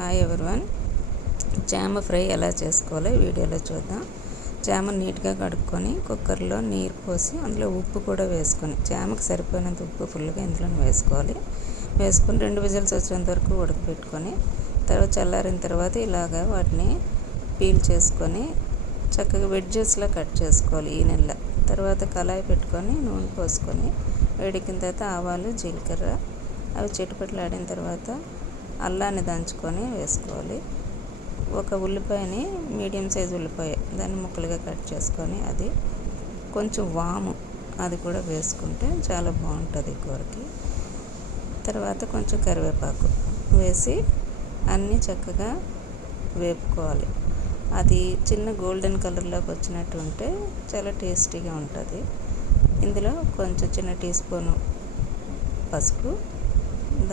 Hi everyone. చామ fry ఎలా చేసుకోవాలో వీడియోలో చూద్దాం. చామను నీట్గా కడుక్కొని కుక్కర్లో నీరు పోసి అందులో ఉప్పు కూడా వేసుకొని చామకు సరిపోయినంత ఉప్పు ఫుల్గా ఇందులో వేసుకోవాలి. వేసుకొని 2 విజిల్స్ వచ్చేంత వరకు ఉడకబెట్టుకొని తర్వాత చల్లారిన తర్వాత ఇలాగా వాటిని పీల్ చేసుకొని చక్కగా వెడ్జెస్లో కట్ చేసుకోవాలి. ఈ నెల తర్వాత కళాయి పెట్టుకొని నూనె పోసుకొని వేడెక్కిన తర్వాత ఆవాలు జీలకర్ర అవి చిటపటలాడిన తర్వాత అల్లాన్ని దంచుకొని వేసుకోవాలి. ఒక ఉల్లిపాయని మీడియం సైజు ఉల్లిపాయ దాన్ని ముక్కలుగా కట్ చేసుకొని అది కొంచెం వాము అది కూడా వేసుకుంటే చాలా బాగుంటుంది కూరకి. తర్వాత కొంచెం కరివేపాకు వేసి అన్నీ చక్కగా వేపుకోవాలి. అది చిన్న గోల్డెన్ కలర్లోకి వచ్చినట్టు ఉంటే చాలా టేస్టీగా ఉంటుంది. ఇందులో కొంచెం చిన్న టీ స్పూను పసుపు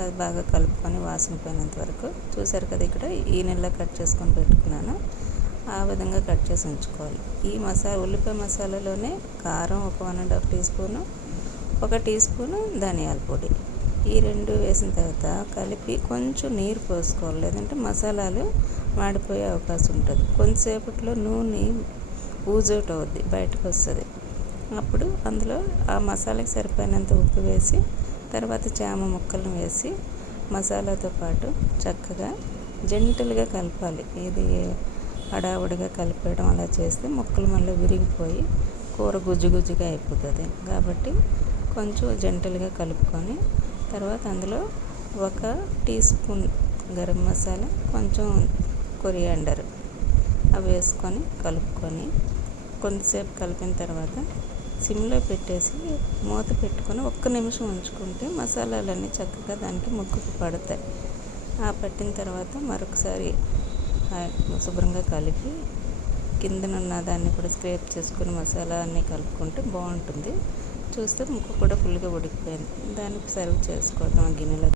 అది బాగా కలుపుకొని వాసన పోయినంత వరకు చూసారు కదా. ఇక్కడ ఈ నెలలో కట్ చేసుకొని పెట్టుకున్నాను. ఆ విధంగా కట్ చేసి ఉంచుకోవాలి. ఈ ఉల్లిపాయ మసాలాలోనే కారం ఒక 1.5 టీ స్పూను, 1 టీ స్పూను ధనియాల పొడి ఈ 2 వేసిన తర్వాత కలిపి కొంచెం నీరు పోసుకోవాలి. లేదంటే మసాలాలు మాడిపోయే అవకాశం ఉంటుంది. కొంతసేపట్లో నూనె ఊజౌట్ అవుద్ది, బయటకు వస్తుంది. అప్పుడు అందులో ఆ మసాలాకి సరిపోయినంత ఉప్పు వేసి తర్వాత చామ ముక్కలను వేసి మసాలాతో పాటు చక్కగా జెంటల్గా కలపాలి. ఇది హడావుడిగా కలిపేయడం అలా చేస్తే ముక్కలు మళ్ళీ విరిగిపోయి కూర గుజ్జుగా అయిపోతుంది. కాబట్టి కొంచెం జెంటల్గా కలుపుకొని తర్వాత అందులో 1 టీ స్పూన్ గరం మసాలా, కొంచెం కొరియాండర్ అవి వేసుకొని కలుపుకొని కొంతసేపు కలిపిన తర్వాత సిమ్లో పెట్టేసి మూత పెట్టుకొని 1 నిమిషం ఉంచుకుంటే మసాలాలన్నీ చక్కగా దానికి ముక్కుకు పడతాయి. ఆ పట్టిన తర్వాత మరొకసారి శుభ్రంగా కలిపి కిందనున్న దాన్ని కూడా స్క్రేప్ చేసుకుని మసాలా అన్నీ కలుపుకుంటే బాగుంటుంది. చూస్తే ముక్క కూడా ఫుల్గా ఉడికిపోయింది. దానికి సర్వ్ చేసుకోవడం గిన్నెలో.